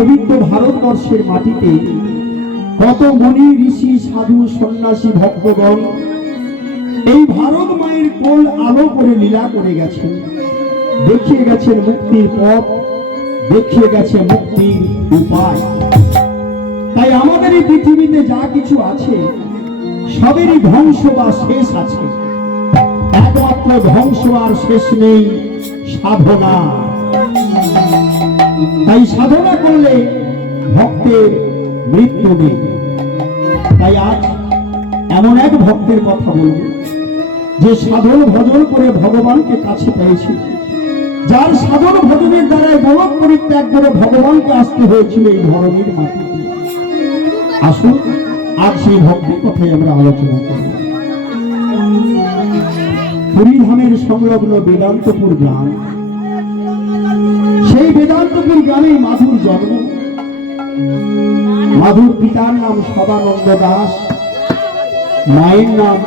পবিত্র ভারতবর্ষের মাটিতে কত মুনি ঋষি সাধু সন্ন্যাসী ভক্তগণ এই ভারত মায়ের কোল আলো করে লীলা করে গেছেন, দেখিয়ে গেছেন মুক্তির পথ, দেখিয়ে গেছে মুক্তির উপায়। তাই আমাদের এই পৃথিবীতে যা কিছু আছে সবেরই ধ্বংস বা শেষ আছে, একমাত্র ধ্বংস আর শেষ নেই সাধনা। তাই সাধনা করলে ভক্তের মৃত্যু নেই। তাই আজ এমন এক ভক্তের কথা বলব যে সাধন ভজন করে ভগবানকে কাছে পেয়েছে, যার সাধন ভজনের দ্বারা গোলক পরিত্যাগ করে ভগবানকে আসতে হয়েছিল এই ধরনের মাটিতে। আসুন আজ সেই ভক্তের কথাই আমরা আলোচনা করব। পুরীধামের সংলগ্ন বেদান্তপুর গ্রাম, সেই বেদান্তপুর গ্রামে মাধুর জন্ম। মাধুর পিতার নাম সদানন্দ দাস, মায়ের নাম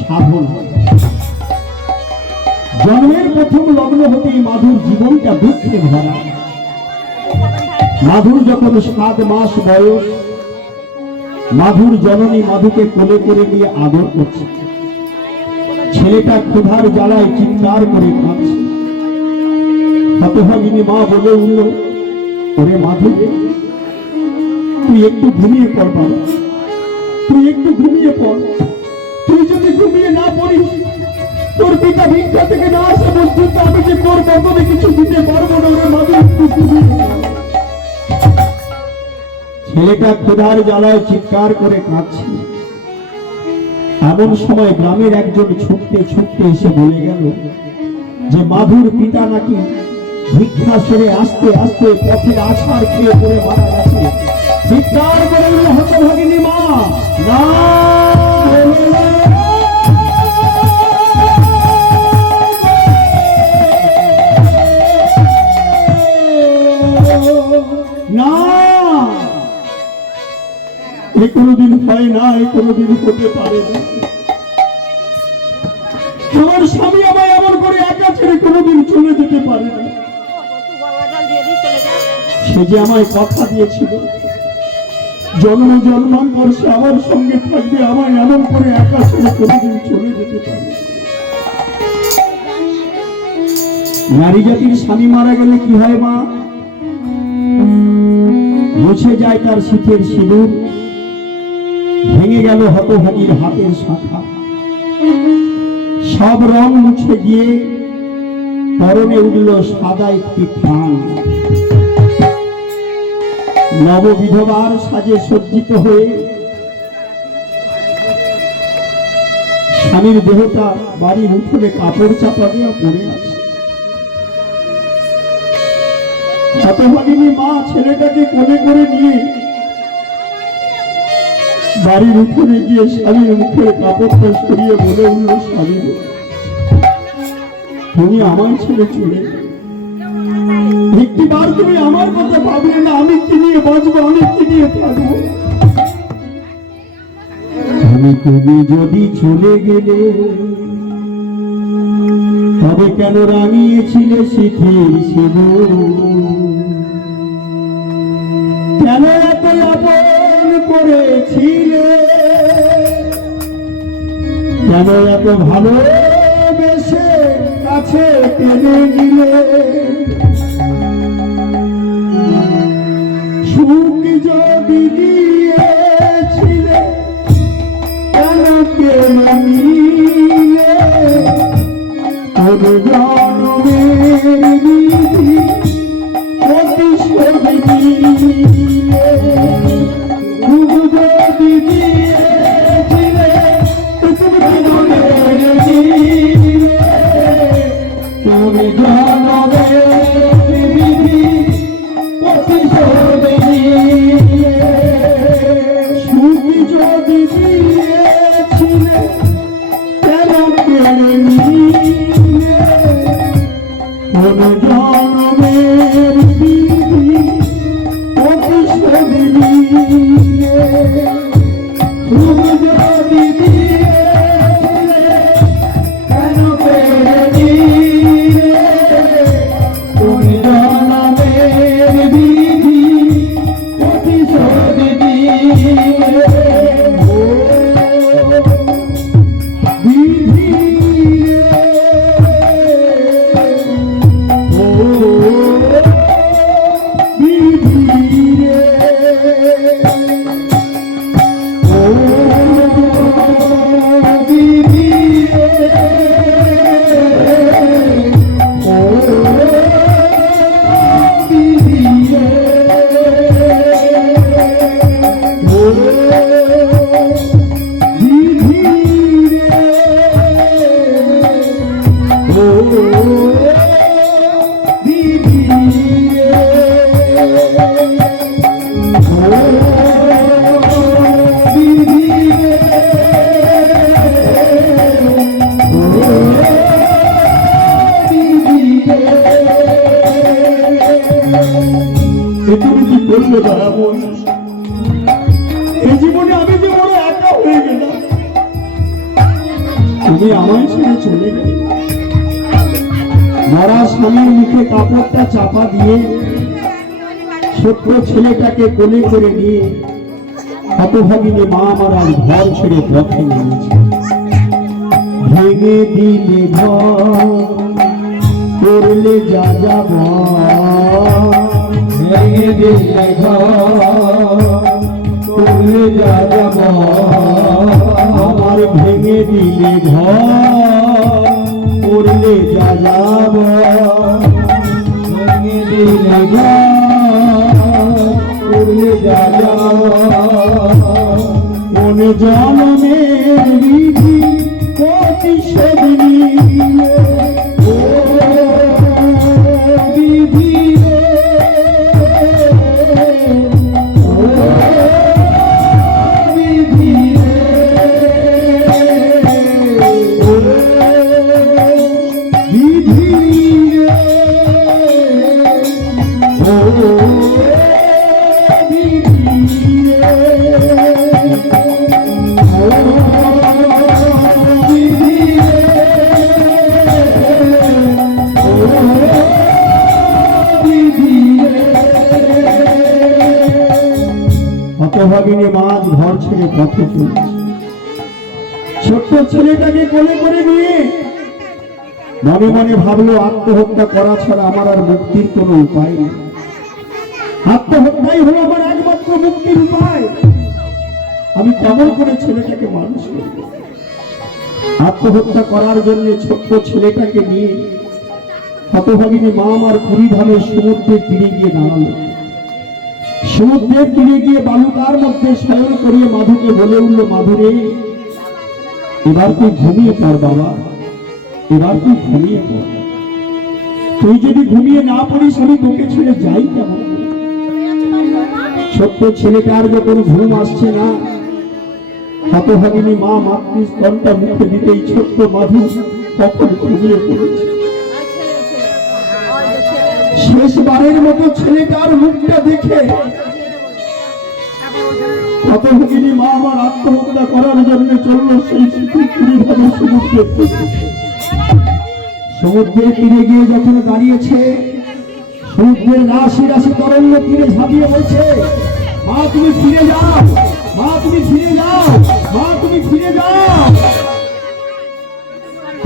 সাধনা। জন্মের প্রথম লগ্ন হতেই মাধুর জীবনটা দুঃখে ভরা। মাধুর যখন 7 মাস বয়স, মাধুর জননী মাধুকে কোলে করে নিয়ে আদর করছে। ছেলেটা ক্ষুধার জ্বালায় চিৎকার করে কাঁদছে। হতভাগিনী মা বলে উঠল, ওরে মাধু, তুই একটু ঘুমিয়ে পড় বাবা, তুই একটু ঘুমিয়ে পড়। তুই যদি ঘুমিয়ে না পড়িস, তোর পিতা ভিক্ষা থেকে না আসা পর্যন্ত আমি যে তোর বদলে কিছু দিতে পারবো না। ওরে মাধু, একটু ঘুমিয়ে পড়। ছেলেটা ক্ষুধার জ্বালায় চিৎকার করে কাঁদছে। এমন সময় গ্রামের একজন ছুটতে ছুটতে এসে বলে গেল যে মাধুর পিতা নাকি ভিক্ষা সেরে আস্তে আস্তে পথে আছাড় খেয়ে পড়ে মারা গেছে। চিৎকার করে উঠল হতভাগিনী মা, না না, এ কোনোদিন হয় না, এ কোনোদিন হতে পারে না। আমার স্বামী আমায় এমন করে একা ছেড়ে কোনোদিন চলে যেতে পারে না। সে যে আমায় কথা দিয়েছিল জন্ম জন্মান্তর সে আমার সঙ্গে থাকবে, আমায় এমন করে একা ছেড়ে কোনোদিন চলে যেতে পারে। নারী জাতির স্বামী মারা গেলে কি হয় মা? মুছে যায় তার শীতের সিঁদুর, ভেঙে গেল হতভাগীর হাতের শাখা, সব রং মুছে গিয়ে পরনে উঠল সাদা একটি থান। নববিধবার সাজে সজ্জিত হয়ে স্বামীর দেহটা বাড়ির উঠোনে কাপড় চাপা দেওয়া পড়ে আছে। হতভাগিনী মা ছেলেটাকে কোলে করে নিয়ে বাড়ির উঠোনে গিয়ে স্বামীর মুখের কাপড়টা সরিয়ে বলে উঠল, স্বামী তুমি আমায় ছেড়ে চলে, একটিবার তুমি আমার কথা ভাবলে না? আমি কি নিয়ে বাঁচবো, আমি কি নিয়ে থাকবো? তুমি যদি চলে গেলে তবে কেন রাঙিয়েছিলে শীতের সিঁদুর? কেন এত আপন করেছিলে, কেন এত ভালোবেসে কাছে টেনে নিলে? সুখ যদি দিয়েছিলে কেন কেড়ে নিলে? কোন জন্মের বিধি প্রতিশোধ নিলে? সুখ যদি দিয়েছিলে তুমি জন্মের নিলে, তুমি জন্মের বিধি প্রতিশোধ নিলে? সুখ যদি দিয়েছিলে কেন কেড়ে নিলে? কোন জন্মের বিধি প্রতিশোধ এ তুমি কি করলে দয়াময়? এই জীবনে আমি যে বড় একা হয়ে গেলাম, তুমি আমায় ছেড়ে চলে গেলে। মরা স্বামীর মুখে কাপড়টা চাপা দিয়ে ছোট্ট ছেলেটাকে কোলে করে নিয়ে হতভাগিনী মা আমার আর ঘর ছেড়ে পথে নেমেছে। ভেঙে দিলে ঘর, করলে যা যাব, ভেঙে দিলে ঘর, করলে যা যাব, আমার ভেঙে দিলে ঘর, করলে যা যাব, ভেঙে দিলে ঘর, করলে যা যাব, কোন জন্মের বিধি প্রতিশোধ নিলে, ও বিধি রে, ও বিধি রে, ও বিধি রে, ও হতভাগিনী মাছ ঘর ছেড়ে পথে চলেছে। ছোট্ট ছেলেটাকে কোলে করে নিয়ে মনে মনে ভাবলো আত্মহত্যা করা ছাড়া আমার আর মুক্তির কোনো উপায় নেই। আত্মহত্যাই হলো আমার একমাত্র মুক্তির উপায়। আমি কেমন করে ছেলেটাকে মানুষ করব? আত্মহত্যা করার জন্য ছোট্ট ছেলেটাকে নিয়ে হতভাগিনী মা আমার পুরীধামে সমুদ্রের তীরে গিয়ে দাঁড়ালো। সমুদ্রের তীরে গিয়ে বালুকার মধ্যে শয়ন করিয়ে মাধুকে বলে উঠল, মাধুরে এবার তুই ঘুমিয়ে পড় বাবা, এবার তুই ঘুমিয়ে পড়। তুই যদি ঘুমিয়ে না পড়িস আমি তোকে ছেড়ে যাই কেমন? ছোট্ট ছেলেটার যখন ঘুম আসছে না, হতভাগিনী মা মাতৃস্তনটা মুখে দিতেই ছোট্ট মাধু তখন ঘুমিয়ে পড়েছে। শেষবারের মতো ছেলেটার মুখটা দেখে হতভাগিনী মা আমার আত্মহত্যা করার জন্য চলল সেই পুরীধামে সমুদ্রের তীরে। সমুদ্রের তীরে গিয়ে যখন দাঁড়িয়েছে, সমুদ্রের রাশি রাশি তরঙ্গ তীরে ঝাঁপিয়ে বলছে, মা তুমি ফিরে যাও, মা তুমি ফিরে যাও, মা তুমি ফিরে যাও।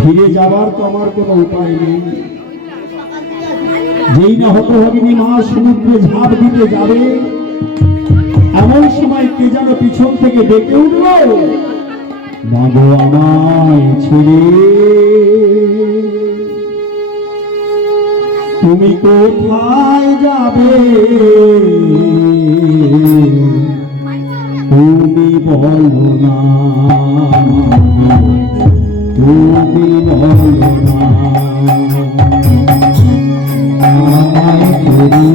ফিরে যাবার তো আমার কোনো উপায় নেই। যেই না হতভাগিনী মা সমুদ্রে ঝাঁপ দিতে যাবে, এমন সময় কে যেন পিছন থেকে ডেকে উঠল, মাগো আমায় ছেড়ে তুমি কোথায় যাবে, তুমি বলো না, তুমি বলো না, আমায় ছেড়ে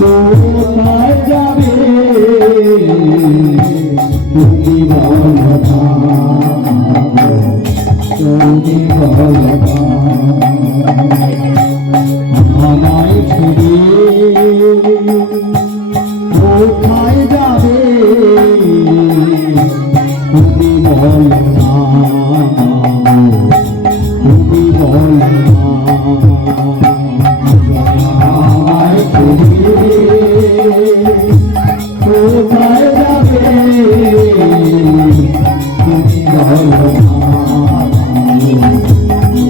কোথায় যাবে, তুমি বলো না, তুমি বলো না, আমায় ছেড়ে কোথায় যাবে, তুমি বলো না, তুমি বলো না, আমায় ছেড়ে কোথায় যাবে, তুমি বলো না,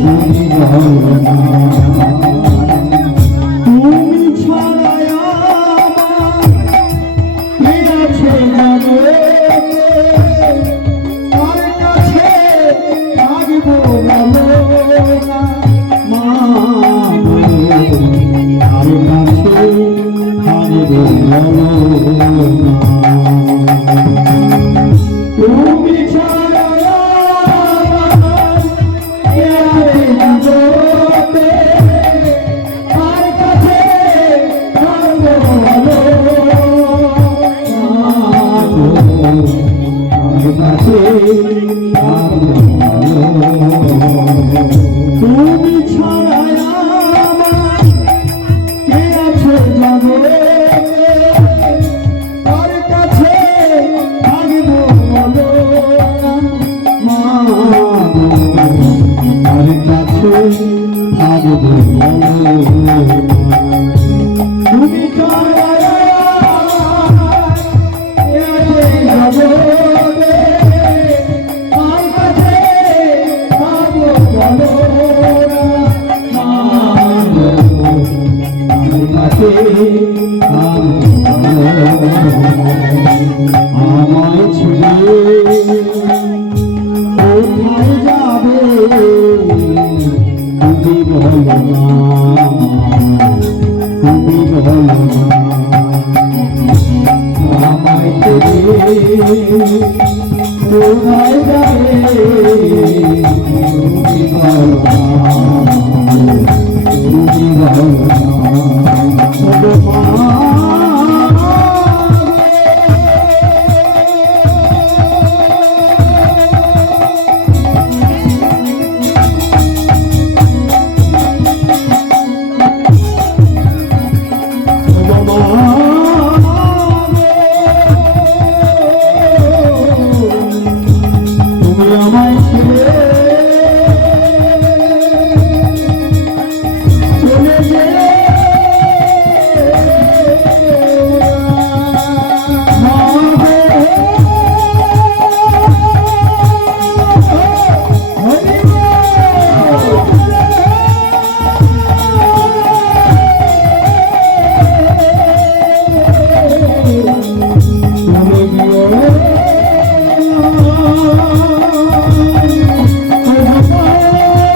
তুমি বলো না। তুমি ছাড়া আমার কে আছে জগতে, কার কাছে থাকবো বলো না, মা কার কাছে থাকবো বলো না। তুমি ছাড়া আমার কে আছে জগতে, তুমি আমায় ছেড়ে কোথায় যাবে তুমি বলো না, তুমি বলো না, আমায় ছেড়ে কোথায় যাবে তুমি বলো না, তুমি বলো না।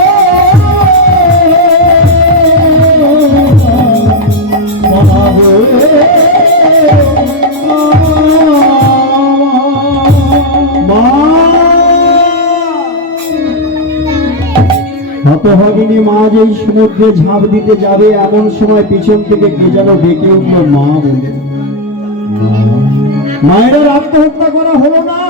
হতভাগিনী মা যেই সমুদ্রে ঝাঁপ দিতে যাবে এমন সময় পিছন থেকে কে যেন ডেকে উঠল মা বলে। মায়ের আত্মহত্যা করা হলো না।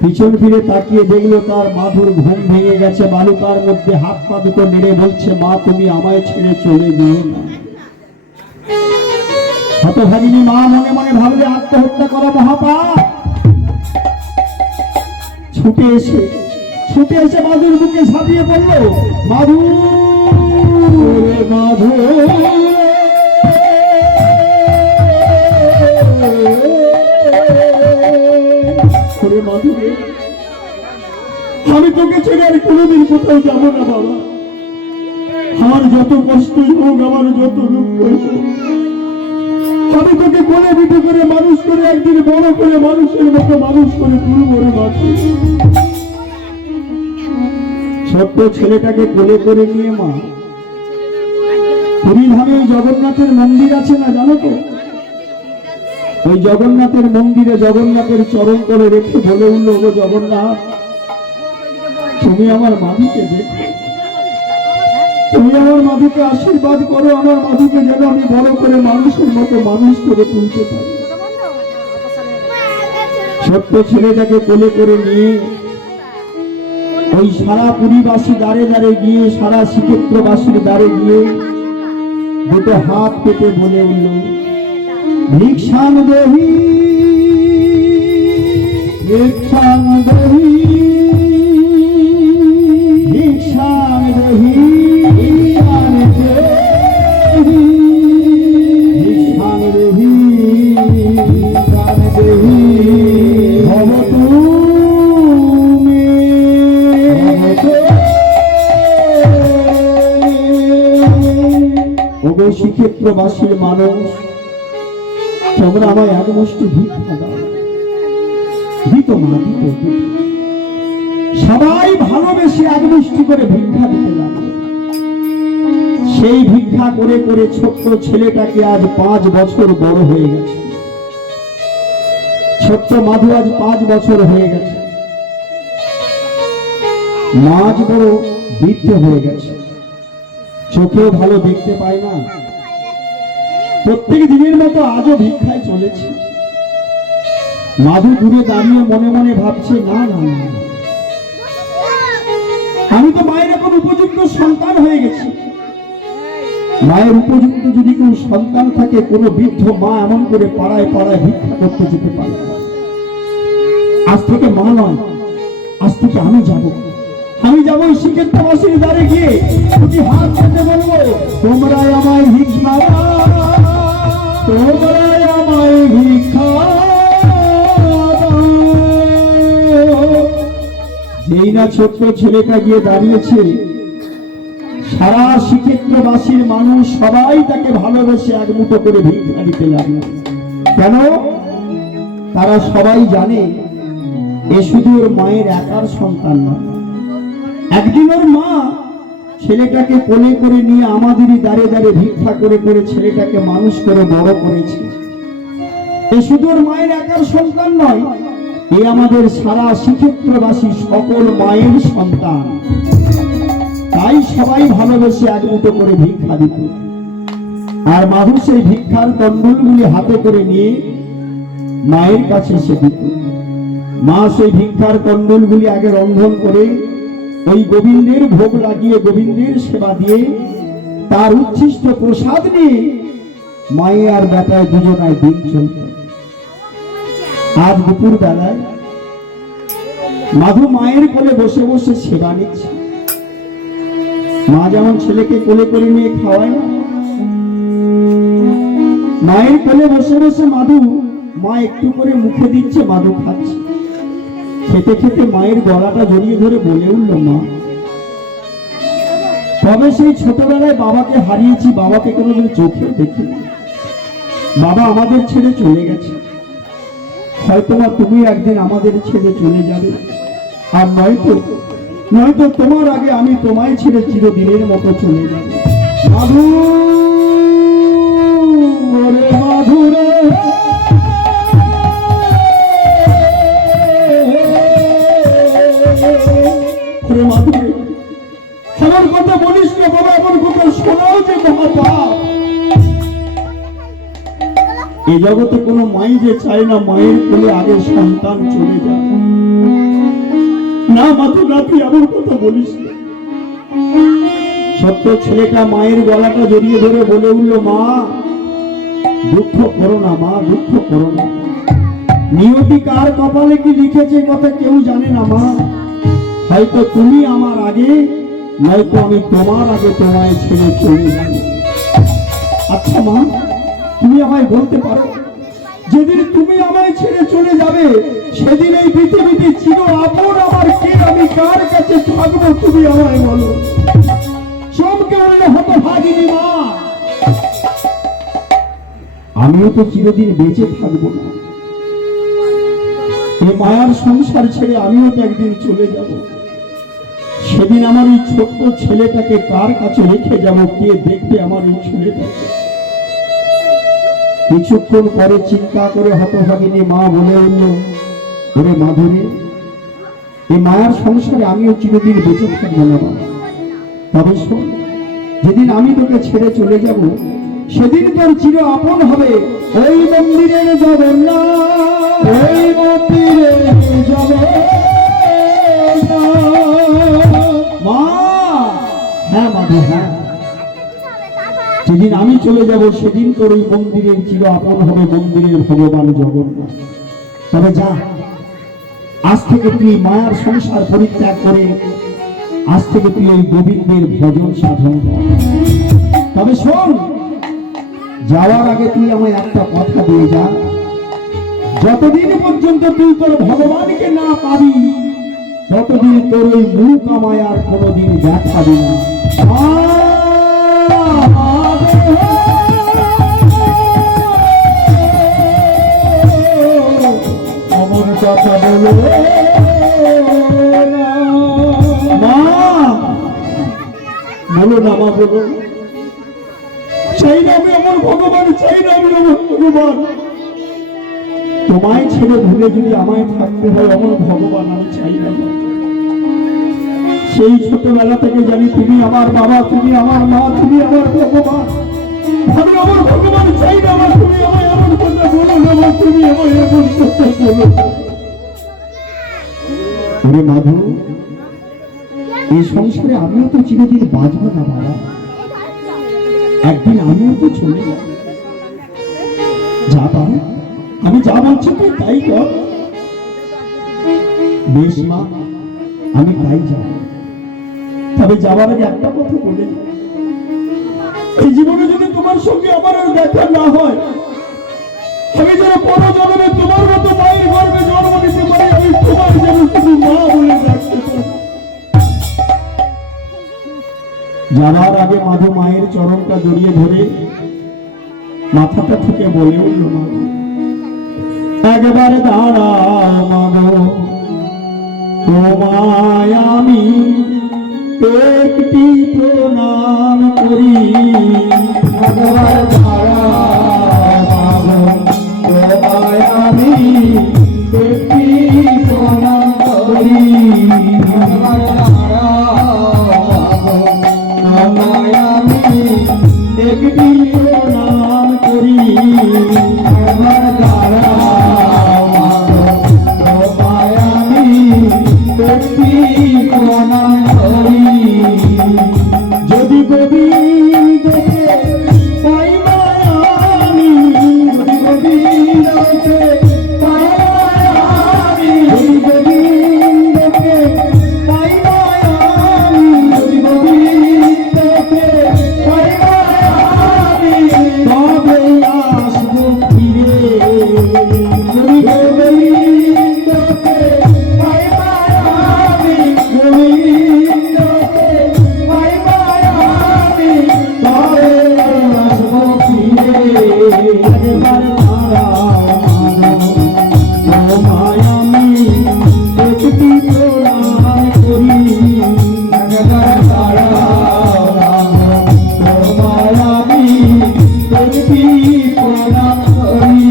পিছন ফিরে তাকিয়ে দেখলো তার মাধুর ঘুম ভেঙে গেছে, বালুকার মধ্যে হাত পা দুটো নেড়ে বলছে, মা তুমি আমায় ছেড়ে চলে যেও না। হতভাগিনী মা মনে মনে ভাবলে আত্মহত্যা করা মহাপাপ। ছুটে এসে মাধুর বুকে ঝাঁপিয়ে পড়লো, মাধু মাধু মাধু, আমি তোকে ছেড়ে আর কোনোদিন কোথাও যাবো না বাবা। আমার যত কষ্ট হোক, আমার যত দুঃখ হোক, আমি তোকে কোলে পিঠে করে মানুষ করে একদিন বড় করে মানুষের মতো মানুষ করে তুলব রে মাধু। ছোট্ট ছেলেটাকে কোলে করে নিয়ে মা পুরীধামে ওই জগন্নাথের মন্দির আছে না জানো তো, ওই জগন্নাথের মন্দিরে জগন্নাথের চরণ তলে রেখে বলে উঠল, ও জগন্নাথ তুমি আমার মাধুকে দেখো, তুমি আমার মাধুকে আশীর্বাদ করো, আমার মাধুকে যেন আমি বড় করে মানুষের মতো মানুষ করে তুলতে পারি। ছোট্ট ছেলেটাকে কোলে করে নিয়ে ওই সারা পুরীবাসী দ্বারে দ্বারে গিয়ে, সারা শ্রীক্ষেত্রবাসীর দ্বারে গিয়ে দুটো হাত পেতে বলে উঠল, ভিক্ষাং দেহি ভিক্ষাং দেহি ভিক্ষাং দেহি ভিক্ষাং দেহি ভিক্ষাং দেহি ভবতু মে। ওগো শ্রীক্ষেত্রবাসীর মানুষ, তোমরা আমায় এক মুষ্টি ভিক্ষা দাও। দিত মা, দিত। সবাই ভালোবেসে এক মুষ্টি করে ভিক্ষা দিতে লাগলো। সেই ভিক্ষা করে করে ছোট্ট ছেলেটাকে আজ 5 বছর বড় হয়ে গেছে। ছোট্ট মাধু আজ 5 বছর হয়ে গেছে। মাঝ বড় বৃদ্ধ হয়ে গেছে, চোখেও ভালো দেখতে পায় না। প্রত্যেক দিনের মতো আজও ভিক্ষায় চলেছে। মাধু দূরে দাঁড়িয়ে মনে মনে ভাবছে, না না না, আমি তো মায়ের এখন উপযুক্ত সন্তান হয়ে গেছি। মায়ের উপযুক্ত যদি কোনো সন্তান থাকে, কোনো বৃদ্ধ মা এমন করে পাড়ায় পাড়ায় ভিক্ষা করতে যেতে পারে। আজ থেকে মা নয়, আজ থেকে আমি যাব, আমি যাবো শিক্ষিতবাসীর দ্বারে গিয়ে দুটি হাত পেতে বলবো, তোমরাই আমায় ভিক্ষা দাও, তোমরাই আমায় ভিক্ষা দাও। যেই না ছোট্ট ছেলেটা গিয়ে দাঁড়িয়েছে, সারা শিক্ষিতবাসীর মানুষ সবাই তাকে ভালোবেসে এক মুঠো করে ভিক্ষা দিতে লাগলো। কেন? তারা সবাই জানে এ শুধু ওর মায়ের একার সন্তান নয়। একদিন ওর মা ছেলেটাকে কোলে করে নিয়ে আমাদেরই দাঁড়ে দাঁড়ে ভিক্ষা করে করে ছেলেটাকে মানুষ করে বড় করেছে। এ শুধু ওর মায়ের একার সন্তান নয়, এ আমাদের সারা শ্রীক্ষেত্রবাসী সকল মায়ের সন্তান। তাই সবাই ভালোবেসে এক মুঠো করে ভিক্ষা দিত। আর মাধু সেই ভিক্ষার তন্ডুলগুলি হাতে করে নিয়ে মায়ের কাছে এসে দিত। মা সেই ভিক্ষার তন্ডুলগুলি আগে রন্ধন করে ওই গোবিন্দের ভোগ লাগিয়ে গোবিন্দের সেবা দিয়ে তার উচ্ছিষ্ট প্রসাদ নিয়ে মায়ে আর বেটায় দুজনায় দিন চলত। আজ দুপুর বেলায় মাধু মায়ের কোলে বসে বসে সেবা নিচ্ছে। মা যেমন ছেলেকে কোলে করে নিয়ে খাওয়ায় না, মায়ের কোলে বসে বসে মাধু, মা একটু করে মুখে দিচ্ছে, মাধু খাচ্ছে। খেতে খেতে মায়ের গলাটা জড়িয়ে ধরে বলে উঠল, মা, তবে সেই ছোটবেলায় বাবাকে হারিয়েছি, বাবাকে কোনোদিন চোখে দেখিনি। বাবা আমাদের ছেড়ে চলে গেছে, হয়তো মা তুমি একদিন আমাদের ছেড়ে চলে যাবে, আর নয়তো তোমার আগে আমি তোমায় ছেড়ে চিরদিনের মতো চলে যাব। মাধু, ওরে মাধু রে, মাধু রে, আমার কথা বলিস না বাবা, আমার কথা শোনাও যে মহাপাপ। এই জগতে কোনো মাই যে চায় না মায়ের কোলে আগে সন্তান চলে যায়। না মাধু, না, তুই আমার কথা বলিস না। সত্য ছেলেটা মায়ের গলাটা জড়িয়ে ধরে বলে উঠল, মা, দুঃখ করো না মা, দুঃখ করো না। নিয়তি কার কপালে কি লিখেছে কথা কেউ জানে না মা। হয়তো তুমি আমার আগে, নয়তো আমি তোমার আগে তোমায় ছেড়ে চলে যাব। আচ্ছা মা, তুমি আমায় বলতে পারো, যেদিন তুমি আমায় ছেড়ে চলে যাবে সেদিন এই পৃথিবীতে চির আপন আমার কে, আমি কার কাছে থাকবো তুমি আমায় বলো। চমকে উঠলে হতভাগিনী মা, আমিও তো চিরদিন বেঁচে থাকবো না। এই মায়ার সংসার ছেড়ে আমিও তো একদিন চলে যাব। সেদিন আমার এই ছোট্ট ছেলেটাকে কার কাছে রেখে যাব, কে দেখবে আমার এই ছেলেটাকে? কিছুক্ষণ পরে চিন্তা করে হতভাগিনী মা বলে উঠল, ওরে মাধুরী, এই মায়ার সংসারে আমিও চিরদিন বেঁচে থাকবো না বাবা। তবে শোন, যেদিন আমি তোকে ছেড়ে চলে যাব সেদিন তোর চির আপন হবে ওই মন্দিরে যাবেন না, ওই মন্দিরে যাবে মা। হ্যাঁ মাধু, হ্যাঁ, যেদিন আমি চলে যাব সেদিন তোর ওই মন্দিরের চির আপন হবে মন্দিরের ভগবান জগন্নাথ। তবে যা, আজ থেকে তুই মায়ার সংসার পরিত্যাগ করে আজ থেকে তুই ওই গোবিন্দের ভজন সাধন কর। তবে শোন, যাওয়ার আগে তুই আমায় একটা কথা দিয়ে যা, যতদিন পর্যন্ত তুই তোর ভগবানকে না পাবি ততদিন তোর ওই মুখ আমায় আর কোনোদিন দেখাবি না। আমার কথা বলো মা, বলো না মা, বলো। চাই না আমি আমার ভগবান, চাই না আমি আমার ভগবান। তোমায় ছেড়ে ভুলে যদি আমায় থাকতে হয় আমার ভগবান, আমি চাই না। সেই ছোটবেলা থেকে জানি তুমি আমার বাবা, তুমি আমার মা, তুমি আমার ভগবান। আমি আমার ভগবান চাই না আমার, তুমি আমায় এমন কথা বলো না, তুমি আমায় এমন কথা বলো। ওরে মাধু, এই সংসারে আমিও তো চিরদিন বাঁচবো না বাবা, একদিন আমিও তো চলে যাব। যা বাবা, আমি যা বলছি তুই তাই কর। বেশ মা, আমি তাই যাব। তবে যাবার আগে একটা কথা বলে, এই জীবনে যদি তোমার সঙ্গে আমার আর দেখা না হয়, আমি যেন পরজন্মে তোমার মতো মায়ের গর্ভে জন্ম নিতে পারি, আমি তোমার যেন শুধু মা বলে ডাকতে পারি। যাবার আগে মাধু মায়ের চরণটা জড়িয়ে ধরে মাথাটা থেকে বলে উঠল, মা একবার দাঁড়াও মাগো, তোমায় আমি একটি প্রণাম করি। একবার দাঁড়াও মাগো, তোমায় আমি একটি প্রণাম করি। একবার দাঁড়াও মাগো, তোমায় আমি একটি প্রণাম করি। একবার দাঁড়াও মাগো, তোমায় আমি একটি প্রণাম করি। যদি গোবিন্দকে পাই মায়ামি, যদি গোবিন্দকে পাই মায়ামি, যদি গোবিন্দকে পাই মায়ামি, যদি গোবিন্দকে পাই মায়ামি, তবে আসবো ফিরে। যদি গোবিন্দকে পাই মায়ামি, গোবিন্দকে পাই মায়ামি, তবে আসবো ফিরে। একবার দাঁড়াও মাগো, তোমায় আমি একটি প্রণাম করি। একবার দাঁড়াও মাগো, তোমায় আমি একটি প্রণাম করি।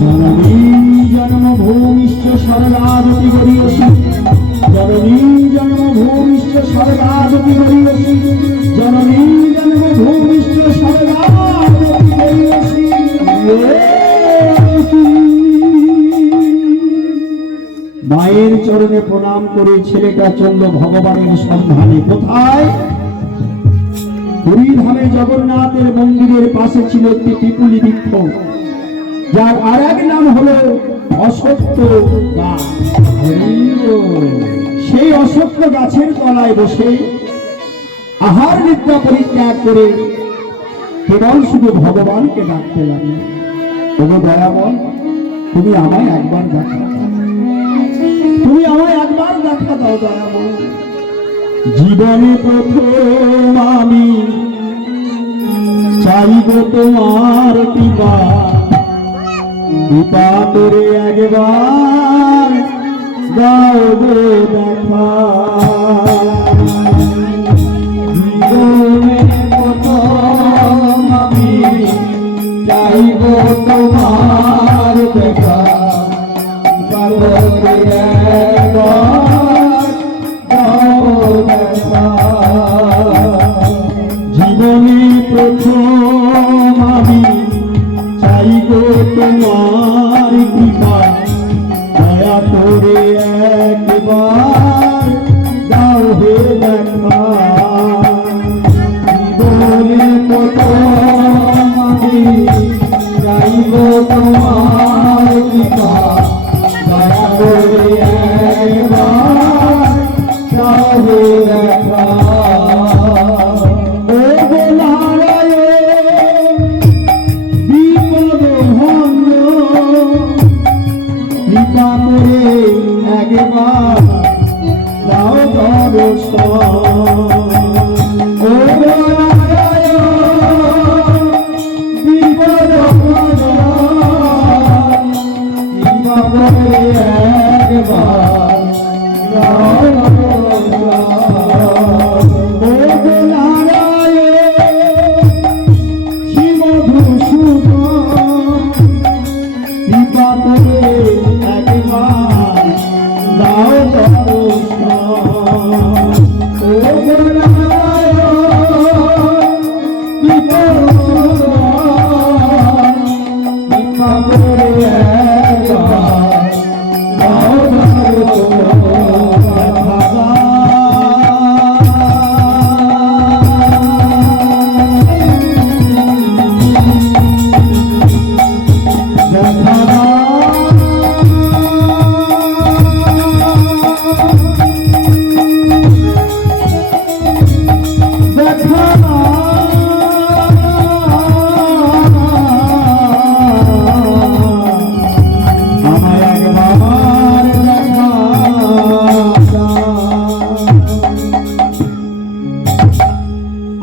জননী জন্মভূমিশ্চ স্বর্গাদপি গরীয়সী, জননী জন্মভূমিশ্চ স্বর্গাদপি গরীয়সী, জননী জন্মভূমিশ্চ স্বর্গাদপি গরীয়সী। মায়ের চরণে প্রণাম করে ছেলেটা চলল ভগবানের সন্ধানে। কোথায়? পুরীধামে জগন্নাথের মন্দিরের পাশে ছিল একটি পিপুলি বৃক্ষ, যার আর এক নাম হলো অশ্বত্থ গাছ। সেই অশ্বত্থ গাছের তলায় বসে আহার নিদ্রা পরিত্যাগ করে কেবল শুধু ভগবানকে ডাকতে লাগলো, ওগো দয়াময়, তুমি আমায় একবার দেখা দাও, তুমি আমায় একবার দেখা দাও দয়াময়। জীবনে প্রথম আমি চাইব তোমার কৃপা, কৃপা করে একবার দাও গো দেখা। জীবনে প্রথম আমি চাইব তোমার দেখা, কৃপা করে একবার দাও দেখা। জীবনে প্রথম আমি চাইব তোমার কৃপা, দয়া করে একবার দাও হে দেখা।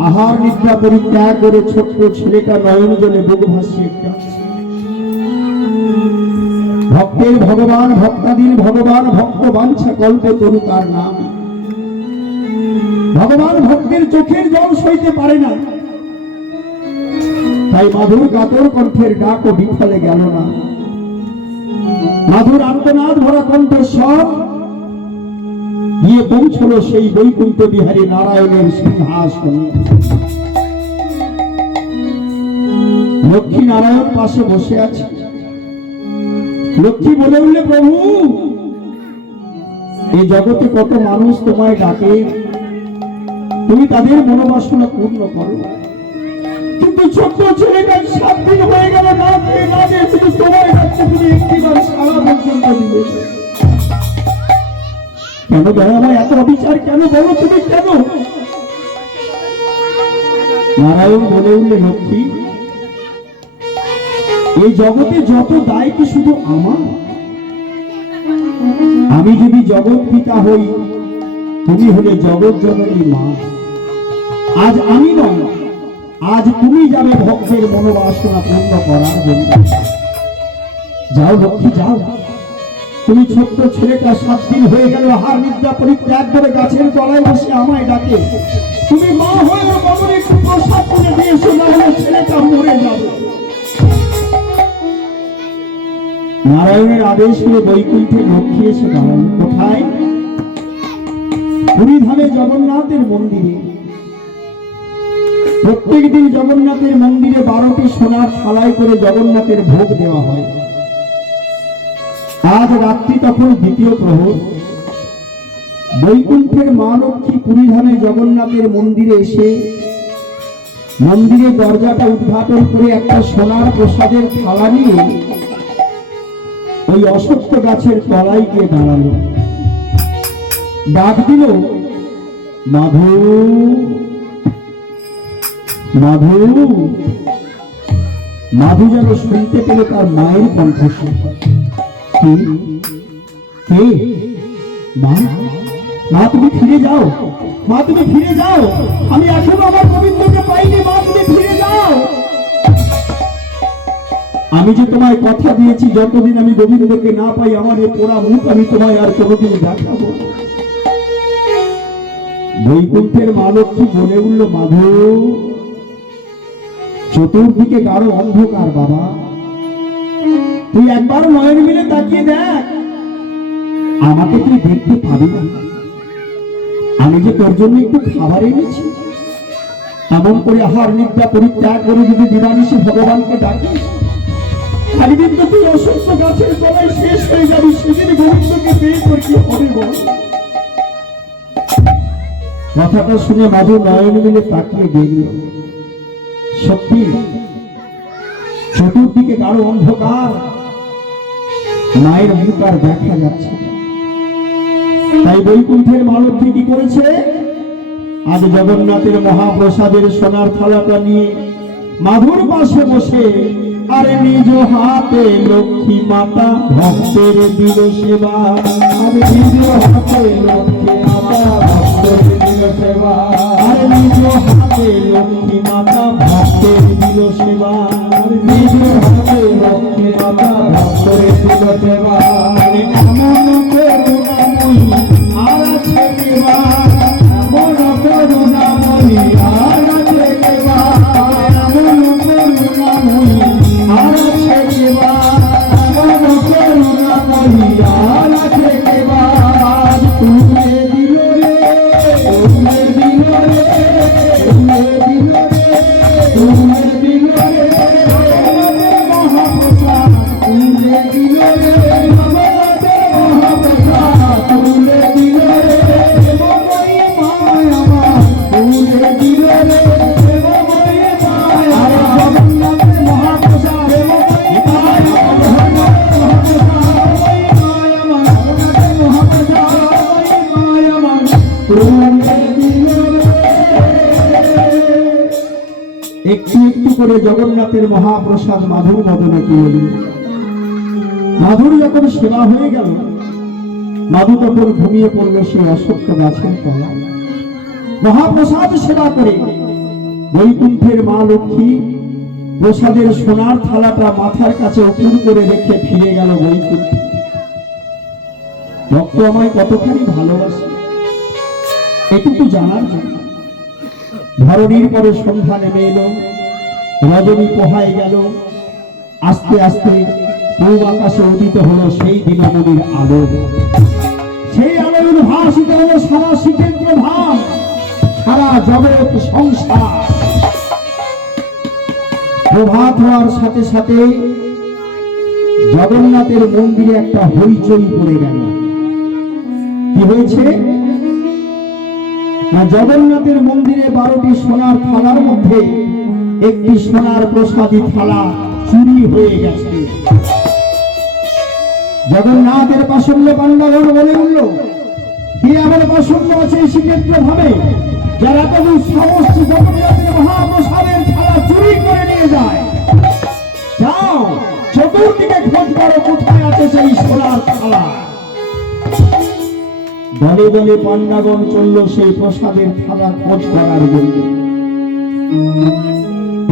আহার নিদ্রা পরিত্যাগ করে ছোট্ট ছেলেটা নয়ন জলে বুক ভাসিয়ে কাঁদছে। ভক্তের ভগবান, ভক্তাদির ভগবান, ভক্ত বাঞ্ছা কল্প তরু তার নাম। ভগবান ভক্তের চোখের জল সইতে পারে না, তাই মাধুর কাতর কণ্ঠের ডাক ও বিফলে গেল না। মাধুর আর্তনাদ ভরা কণ্ঠস্বর গিয়ে পৌঁছলো সেই বৈকুণ্ঠ বিহারী নারায়ণের সিংহাসনে। লক্ষ্মী নারায়ণ পাশে বসে আছে। লক্ষ্মী বলে উঠলে, প্রভু এই জগতে কত মানুষ তোমায় ডাকে, তুমি তাদের মনোবাসনা পূর্ণ করো, কিন্তু ছোট্ট ছেলেটা 7 দিন হয়ে গেল না খেয়ে না দিয়ে শুধু তোমায় ডাকছে, তুমি একটিবার সারা পর্যন্ত দিবে কেন? দয়াময় এত অবিচার কেন? বলো তুমি কেন? নারায়ণ বলে উঠলে, লক্ষ্মী এই জগতে যত দায় কি শুধু আমার? আমি যদি জগৎ পিতা হই, তুমি হলে জগৎ জননী মা। আজ আমি নয়, আজ তুমি যাবে ভক্তের মনোবাসনা পূর্ণ করার জন্য। যাও লক্ষ্মী যাও, তুমি ছোট্ট ছেলেটা 7 দিন হয়ে গেল আহার নিদ্রা পরিত্যাগ করে গাছের তলায় বসে আমায় ডাকে। তুমি মা হয়ে ওর বাবার একটু প্রসাদ করে দিয়েছো, না হলে ছেলেটা মরে যাবে। নারায়ণের আদেশ হয়ে বৈকুণ্ঠে লক্ষ্মী এসে দাঁড়াল। কোথায়? পুরীধামে জগন্নাথের মন্দিরে। প্রত্যেক দিন জগন্নাথের মন্দিরে 12টি সোনার থালায় করে জগন্নাথের ভোগ দেওয়া হয়। আজ রাত্রি তখন 2য় প্রহর। বৈকুণ্ঠের মা লক্ষ্মী পুরীধামে জগন্নাথের মন্দিরে এসে মন্দিরের দরজাটা উদ্ঘাটন করে একটা সোনার প্রসাদের থালা নিয়ে ওই অশ্বত্থ গাছের তলায় গিয়ে দাঁড়ালো। ডাক দিল, মাধু মাধু। মাধু যেন শুনতে পেল তার মায়ের কণ্ঠস্বর। কে? মা, মা তুমি ফিরে যাও, মা তুমি ফিরে যাও, আমি এখনো আমার গোবিন্দকে পাইনি, মা তুমি ফিরে যাও। আমি যে তোমায় কথা দিয়েছি, যতদিন আমি গোবিন্দকে না পাই আমার এই পোড়া মুখ আমি তোমায় আর কোনোদিন দেখাবো। বৈকুণ্ঠের মা লক্ষ্মী বলে উঠল, মাধু চতুর্দিকে গাঢ় অন্ধকার বাবা, তুই একবার নয়ন মিলে তাকিয়ে দেখ, আমাকে তুই দেখতে পাবি না। আমি যে তোর জন্য একটু খাবার এনেছি, এমন করে আহার নিদ্রা পরিত্যাগ করে যদি দিবানিশি ভগবানকে ডাকিস, একদিন তো তুই অসুস্থ গাছের তলায় শেষ হয়ে যাবি। সেদিন গোবিন্দকে পেয়ে তোর কি হবে বল? কথাটা শুনে মাধু নয়ন মিলে তাকিয়ে দেখল, সত্যি চতুর্দিকে গাঢ় অন্ধকার, মায়ের মুখ আর দেখা যাচ্ছে। তাই বৈকুণ্ঠের মা লক্ষ্মী কি করেছে? আজ জগন্নাথের মহাপ্রসাদের সোনার থালাটা নিয়ে মাধুর পাশে বসে আরে নিজ হাতে লক্ষ্মী মাতা ভক্তের দিল সেবা। আমি নিজ হাতে লক্ষ্মী মাতা ভক্তের দিল সেবা। আরে নিজ হাতে লক্ষ্মী মাতা ভক্তের দিল সেবা। নিজ হাতে লক্ষ্মী মাতা ভক্তের দিল সেবা। এমন করুণাময়ী আর আছে কেবা, এমন করুণাময়ী আর আছে কেবা, এমন করুণাময়ী আর আছে কেবা, এমন করুণাময়ী আর আছে কেবা। তুলে দিল রে, তুলে দিল রে, তুলে দিল রে, তুলে দিল রে মহাপ্রসাদ, তুলে দিল রে মহাপ্রসাদ, তুলে দিল রে মমই মায়া, তুলে দিল রে মমই মায়া। জগন্নাথের মহাপ্রসাদ মমই মায়া, জগন্নাথের মহাপ্রসাদ মমই মায়া, তুলে দিল রে। একটু একটু করে জগন্নাথের মহাপ্রসাদ মাধুর বদনে তুলে দিল। মাধুর যখন সেবা হয়ে গেল, মাধু তখন ঘুমিয়ে পড়ল সেই অশ্বত্থ গাছের তলায়। মহাপ্রসাদ সেবা করে বৈকুণ্ঠের মা লক্ষ্মী প্রসাদের সোনার থালাটা মাথার কাছে উপুর করে রেখে ফিরে গেল বৈকুণ্ঠে। ভক্ত আমায় কতখানি ভালোবাসে এটুকু জানার জন্য ধরণীর পরে সন্ধ্যা নেমে এলো, রজনী পোহায় গেল, আস্তে আস্তে পূর্ব আকাশে উদিত হলো সেই দিনমণির আলো। সেই আলো উদ্ভাসিত হলো সারা শ্রীক্ষেত্র ধাম, সারা জগৎ সংসার। প্রভাত হওয়ার সাথে সাথে জগন্নাথের মন্দিরে একটা হইচই পড়ে গেল। কি হয়েছে না, জগন্নাথের মন্দিরে 12টি সোনার থালার মধ্যে একটি সোনার প্রসাদী থালা চুরি হয়ে গেছে। জগন্নাথের পাশল্য পাণ্ডবগণ বলে উঠল, কি এমন পাশল্য আছে শ্রীক্ষেত্র ভাবে যারা তবু সমস্ত জগন্নাথের মহাপ্রসাদের থালা চুরি করে নিয়ে যায়? যাও চতুর্দিকে খোঁজ করো কোথায় আছে সেই সোনার থালা। দলে দলে পাণ্ডাগণ চলল সেই প্রসাদের থালা খোঁজ করার জন্য।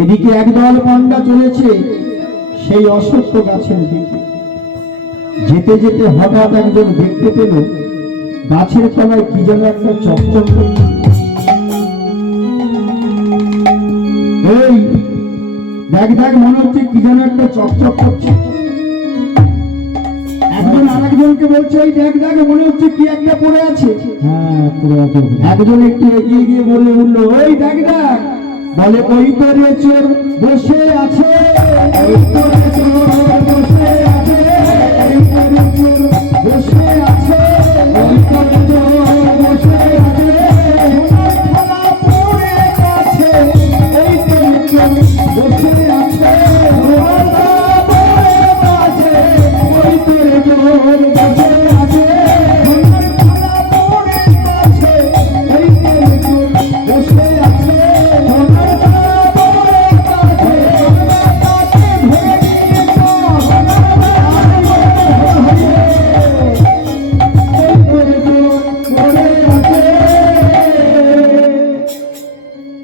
এদিকে একদল পাণ্ডা চলেছে সেই অশ্বত্থ গাছের দিকে। যেতে যেতে হঠাৎ একজন দেখতে পেল গাছের তলায় কি যেন একটা চকচক করছে। এই দেখ দেখ, মনে হচ্ছে কি যেন একটা চকচক করছে। একজন আরেকজনকে বলছে, এই দেখ দেখ, মনে হচ্ছে কি একটা পড়ে আছে। একজন একটু এগিয়ে গিয়ে বলে উঠলো, ওই দেখ দেখ, বলে ওই করে চোর বসে আছে, ওই করে চোর বসে আছে, ওই করে চোর বসে আছে, ওই করে চোর বসে আছে, থালা পড়ে আছে, ওই করে চোর বসে আছে, থালা পড়ে আছে, ওই করে চোর বসে আছে, থালা পড়ে আছে, ওই করে চোর বসে আছে।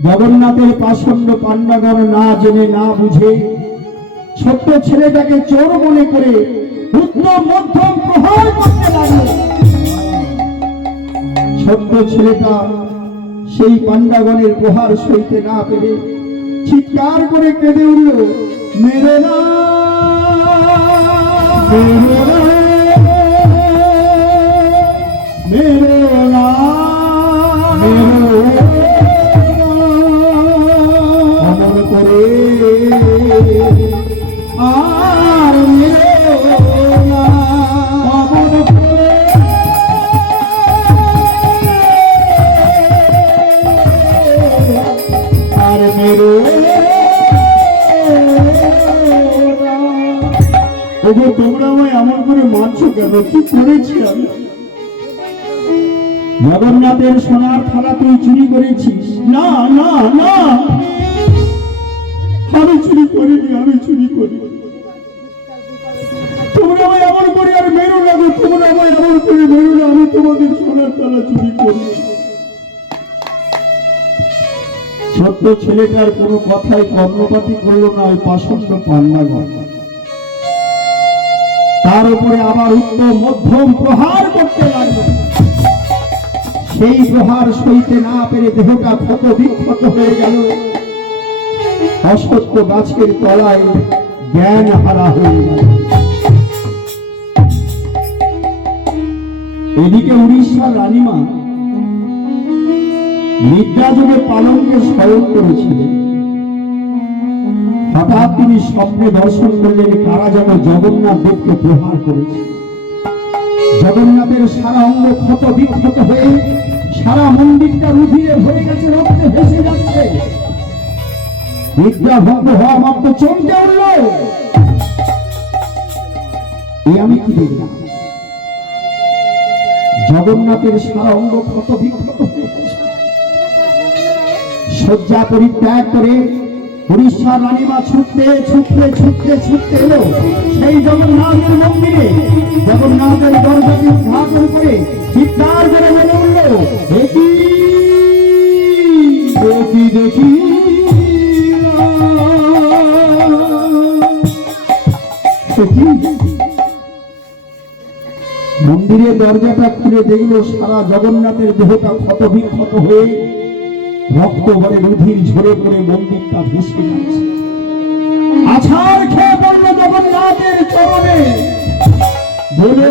জগন্নাথের পাষণ্ড পাণ্ডাগণ না জেনে না বুঝে ছোট্ট ছেলেটাকে চোর মনে করে উত্তম মধ্যম প্রহার করতে লাগলো। ছোট্ট ছেলেটা সেই পাণ্ডাগণের প্রহার সইতে না পেরে চিৎকার করে কেঁদে উঠল, মেরে না, মেরে না, অমর করে আর মেরে না, অমর করে আর মেরে ওগো, তোমরা আমায় এমন করে মারছো কেন? কি করেছি আমি? জগন্নাথের সোনার থালা তুই চুরি করেছিস? না না না, আমি চুরি করিনি, আমি চুরি করি। তোমরা আমায় এমন করে আর মেরো না গো, তোমরা আমায় এমন করে মেরো না, আমি তোমাদের সোনার থালা চুরি করি। ছোট্ট ছেলেটার কোনো কথাই কর্ণপাতি করলো না ওই পাষণ্ড পাণ্ডাগণ। তার উপরে আবার উত্তম মধ্যম প্রহার করতে লাগলো। সেই প্রহার সইতে না পেরে দেহটা ক্ষত বিক্ষত হয়ে গেল। অশ্বত্থ গাছের তলায় জ্ঞান হারা হয়ে গেল। এদিকে উড়িষ্যার রানীমা নিদ্রা যুগে পালঙ্কে শয়ন করেছিলেন। হঠাৎ তিনি স্বপ্নে দর্শন করলেন কারা যেন জগন্নাথ দেবকে প্রহার করেছে। জগন্নাথের সারা অঙ্গ ক্ষত বিক্ষত হয়ে সারা মন্দিরটা রুধিরে ভরে গেছে, রক্তে ভেসে যাচ্ছে। নিদ্রা ভঙ্গ হওয়া মাত্র চমকে উঠল, এই আমি কি দেখলাম? জগন্নাথের সারা অঙ্গ ক্ষত বিক্ষত হয়ে গেছে। শয্যা পরিত্যাগ করে উড়িষ্যার রানীমা ছুটতে ছুটতে ছুটতে ছুটতে এলো সেই জগন্নাথের মন্দিরে। জগন্নাথের দরজাটি উদ্ঘাটন করে চিৎকার করে বলে উঠল, দেখি দেখি দেখি মন্দিরের দরজাটা খুলে দেখলো সারা জগন্নাথের দেহটা ক্ষত বিক্ষত হয়ে রক্ত ভরে রুধির ঝরে পড়ে মন্দিরটা ভেসে যাচ্ছে। আছাড় খেয়ে পড়লো জগন্নাথের চরণে। বলে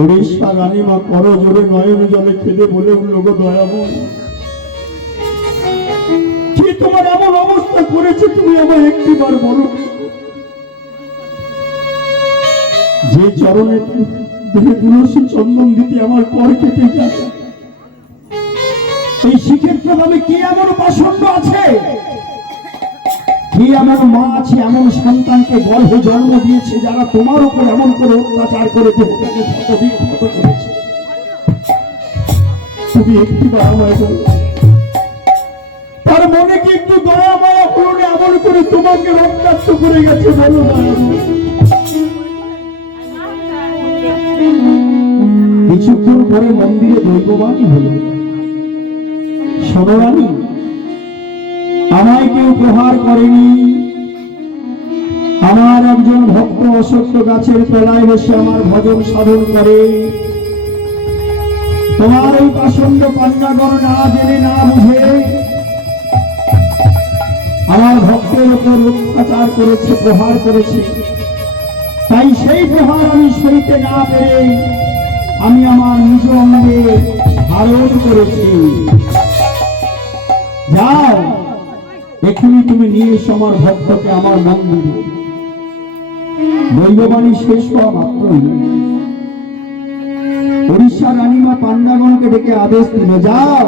উড়িষ্যা রানীমা করো জোরে নয়ন জলে খেলে বলে উঠল, গো দয়াময়, কি তোমার এমন অবস্থা করেছে তুমি আমায় একটিবার বলো। যে চরণে দেহে তুলসী চন্দন দিতে আমার পর কেটে যায়, এই শিখের প্রভাবে কি এমন পাষণ্ড আছে, কি এমন মা আছে এমন সন্তানকে গর্ভে জন্ম দিয়েছে যারা তোমার উপর এমন করে অত্যাচার করে দেহটাকে ক্ষত করেছে। তুমি একটিবার আমায় বলো, তার মনে কি একটু দয়া মায়া হলো না এমন করে তোমাকে রক্তাক্ত করে গেছে, বলো না। কিছুক্ষণ পরে মন্দিরে দৈববাণী হলো, শোনো রানী, আমায় কেউ প্রহার করেনি। আমার একজন ভক্ত অশ্বত্থ গাছের তলায় বসে আমার ভজন সাধন করে। তোমার ওই পাষণ্ড পান্ডাগণ না জেনে না বুঝে আমার ভক্তের উপর অত্যাচার করেছে, প্রহার করেছে। তাই সেই প্রহার আমি সইতে না পেরে আমি আমার নিজ অঙ্গে ধারণ করেছি। যাও, এখনই তুমি নিয়ে এসো আমার ভক্তকে আমার মন্দিরে। দৈববাণী শেষ হওয়া মাত্রই উড়িষ্যা রানীমা পান্ডাগণকে ডেকে আদেশ দিল, যাও,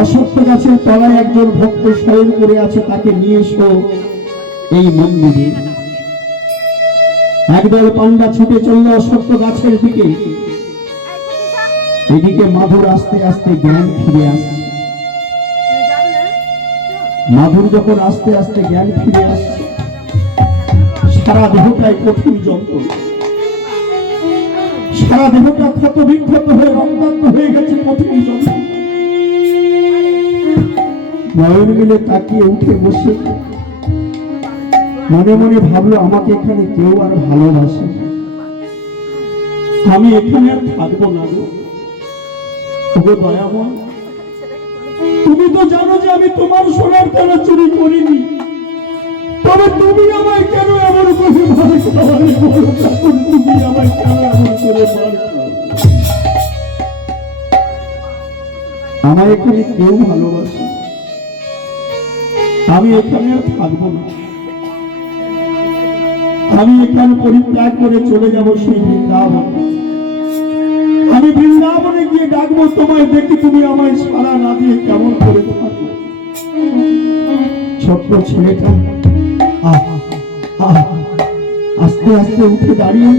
অশ্বত্থ গাছের তলায় একজন ভক্ত শয়ন করে আছে, তাকে নিয়ে এসো এই মন্দিরে। একদল পান্ডা ছুটে চলল অশ্বত্থ গাছের দিকে। এদিকে মাধুর আস্তে আস্তে জ্ঞান ফিরে আসছে। মাধুর যখন আস্তে আস্তে জ্ঞান ফিরে আসছে, সারা দেহটাই কঠিন যন্ত্রণা, সারা দেহটা ক্ষত বিক্ষত হয়ে রক্তাক্ত হয়ে গেছে, কঠিন যন্ত্রণা। নয়ন মিলে তাকিয়ে উঠে বসে মনে মনে ভাবলো, আমাকে এখানে কেউ আর ভালোবাসে, আমি এখানে আর থাকবো না। গো দয়াময়, তুমি তো জানো যে আমি তোমার সোনার তারা চুরি করিনি, তবে তুমি আমায় কেন এমন করে মার খাওয়ালে বলো, তখন তুমি আমায় কেন এমন করে মার খাও? আমায় এখানে কেউ ভালোবাসে, আমি এখানে আর থাকবো না। আমি এখানে পরিত্যাগ করে চলে যাব সেই বৃন্দাবন। আমি বৃন্দাবনে গিয়ে ডাকবো তোমায়, দেখি তুমি আমায় সাড়া না দিয়ে কেমন করে থাকো। ছোট্ট ছেলেটা আস্তে আস্তে উঠে দাঁড়িয়ে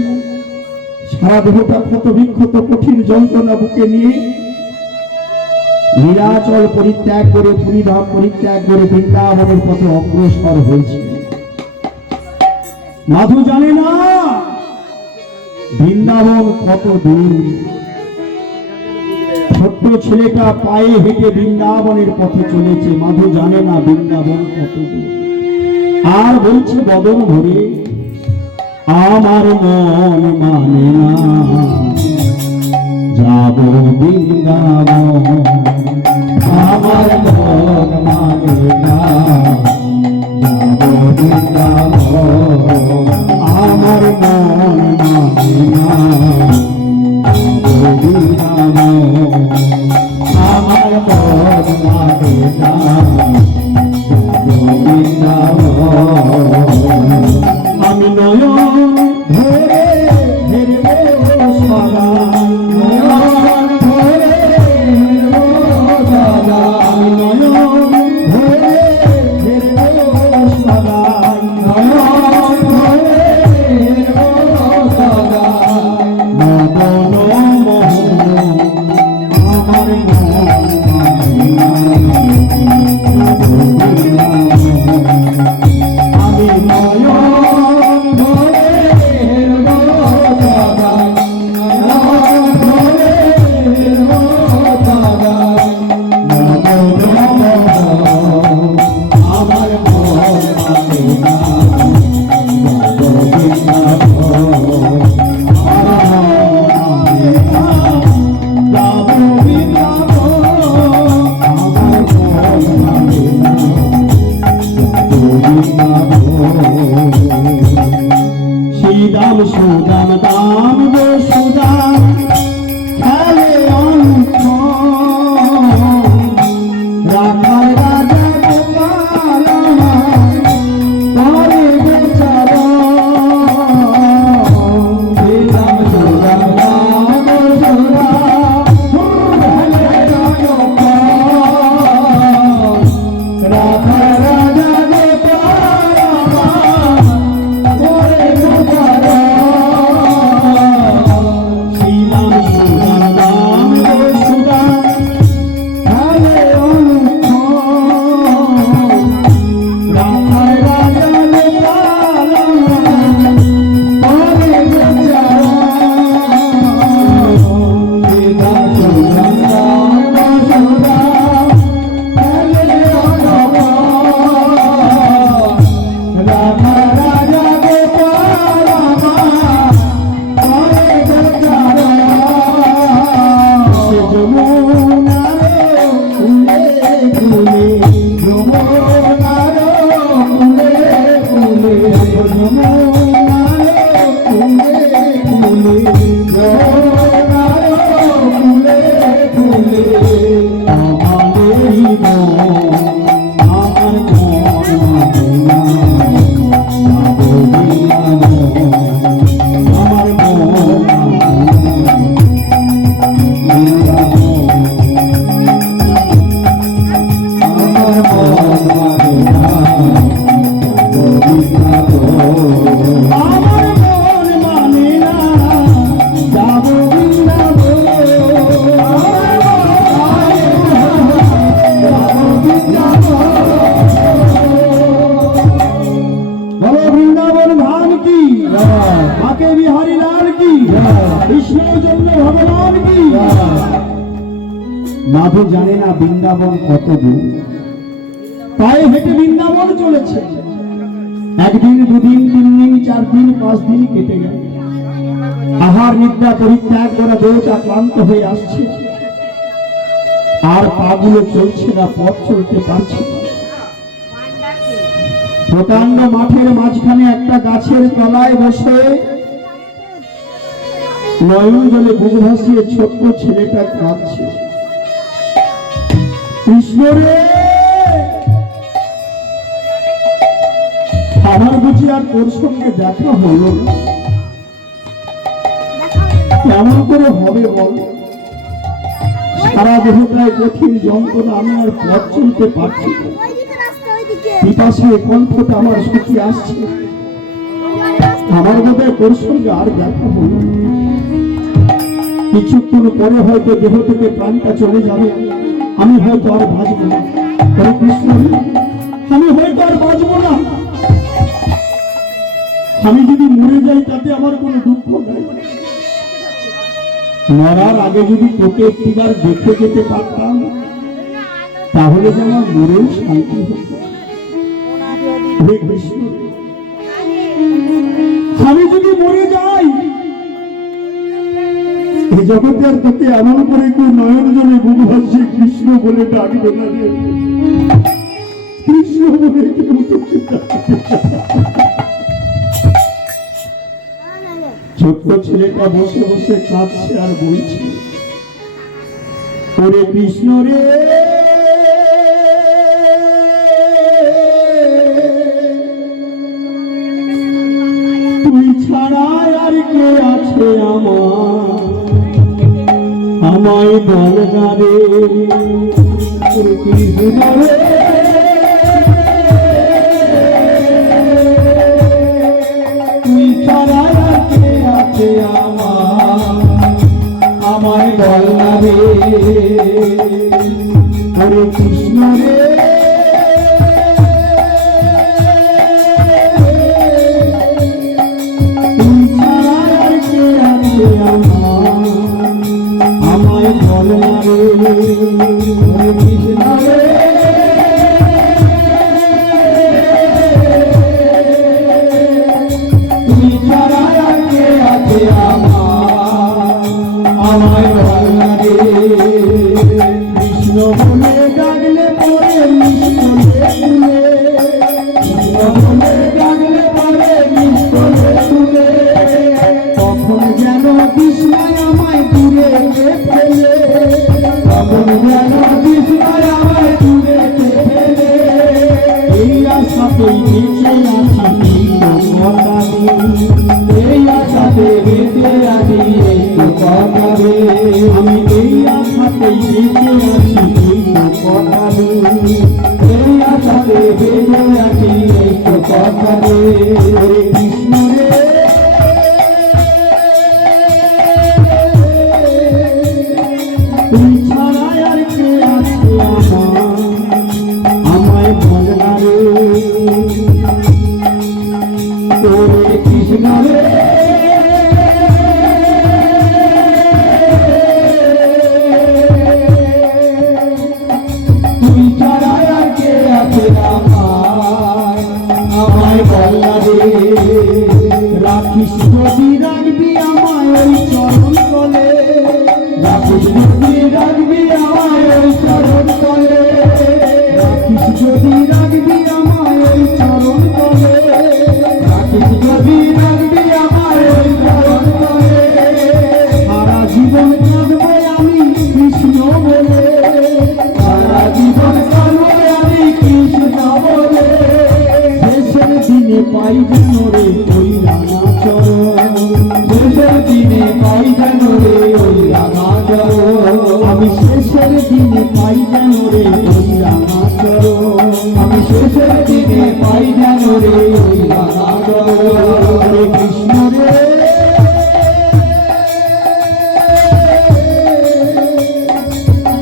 সারা দেহটা ক্ষত বিক্ষত কঠিন যন্ত্রণা বুকে নিয়ে নীলাচল পরিত্যাগ করে, পুরীধাম পরিত্যাগ করে বৃন্দাবনের পথে অগ্রসর হয়েছে। মাধু জানে না বৃন্দাবন কত দূর। ছোট্ট ছেলেটা পায়ে হেঁটে বৃন্দাবনের পথে চলেছে, মাধু জানে না বৃন্দাবন কত দূর। আর বলছে বদন ভরে, আমার মন মানে না যাব বৃন্দাবন, আমার মন মানে না যাব বৃন্দাবন, আমার মন মানে না যাব বৃন্দাবন, আমার মন মানে না যাব বৃন্দাবন। আমি নয়ন ধরে ধরে সদা, নয়ন ধরে সদা, নয়ন ধরে ধরে সদা, নয়ন ধরে আমার মন মানে না যাব বৃন্দাবন দাম সুদাম দাম গো সুদাম খেলে অঙ্ক রাখার রাজা গোপাল পরে বেচার দাম সুদাম দাম গো সুদাম খেলে অঙ্ক রাখার রাজা মাধু জানে না বৃন্দাবন কত দূর, পায়ে হেঁটে বৃন্দাবন চলেছে। একদিন দুদিন তিন দিন চার দিন পাঁচ দিন কেটে গেল। আহার নিদ্রা পরিত্যাগ করা দেহটা ক্লান্ত হয়ে আসছে, আর পাগুলো চলছে না, পথ চলতে পারছে না। প্রকাণ্ড মাঠের মাঝখানে একটা গাছের তলায় বসে নয়ন জলে বুক ভাসিয়ে ছোট্ট ছেলেটা কাঁদছে। কৃষ্ণ রে, আমার বুঝি আর তোর সঙ্গে দেখা হলো না, কেমন করে হবে বল? সারা দেহটায় কঠিন যন্ত্রণা, আমি আর পথ চলতে পারছি না। পিপাসে কণ্ঠটা আমার শুকিয়ে আসছে, আমার বোধহয় তোর সঙ্গে আর দেখা হলো না। কিছুক্ষণ পরে হয়তো দেহ থেকে প্রাণটা চলে যাবে, আমি হয়তো আর বাঁচব না। কৃষ্ণ, আমি হয়তো আর বাঁচব না। আমি যদি মরে যাই তাতে আমার কোনো দুঃখ নাই। মরার আগে যদি তোকে একটিবার দেখে যেতে পারতাম, তাহলে যে আমার মরেও শান্তি হতো। হে কৃষ্ণ, আমি যদি মরে যাই, এই জগতে আর তোকে এমন করে কেউ নয়ন জলে বুক ভাসিয়ে কৃষ্ণ বলে ডাকবে না রে। কৃষ্ণ বলে কেউ তোকে ডাকবে না। ছোট্ট ছেলেটা বসে বসে কাঁদছে আর বলছে, ওরে কৃষ্ণ রে, তুই ছাড়া আর কে আছে আমার, আমায় বল না রে। কৃষ্ণ রে, তুই ছাড়া আর কে আছে আমার, আমায় বল না রে। হরে কৃষ্ণ রে, তুই ছাড়া আর কে আছে আমার, আমায় বল না রে। হরে কৃষ্ণ রে, আশাতেই বেঁচে আছি এই তো কথা এই আশাতে বেঁচে আছি এই তো কথা আমি এই আশাতেই বেঁচে আছি এই তো কথা এই আশাতে বেঁচে আছি এই তো কথা কৃষ্ণ রে তুই ছাড়া আর কে আছে আমায় বল না রে তোরে কৃষ্ণ রে তুই ছাড়া আর কে আছে আমায় বল না রে রাখিস যদি রাখবি আমায় ওই চরণ তলে রাখিস যদি রাখবি আমায় ওই চরণ তলে রাখিস যদি রাখবি আমায় ওই চরণ তলে রাখিস যদি রাখবি আমায় ওই চরণ তলে সারা জীবন কাঁদবো আমি কৃষ্ণ বলে সারা জীবন কাঁদবো আমি কৃষ্ণ বলে শেষের দিনে পাই যেন রে ওই রাঙা চরণ শেষের দিনে পাই যেন রে ওই রাঙা চরণ আমি শেষের দিনে পাই যেন রে ওই রাঙা চরণ আমি শেষের দিনে পাই যেন রে ওই রাঙা চরণ হরে কৃষ্ণ রে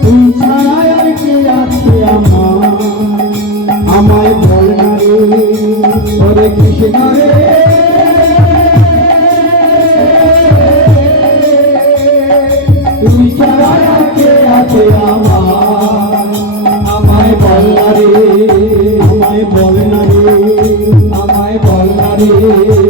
তুই ছাড়া আর কে আছে আমায় বল না রে হরে কৃষ্ণ রে তুই ছাড়া আর কে আছে আমায় বল না রে আমায় বল না রে আমায় বল না রে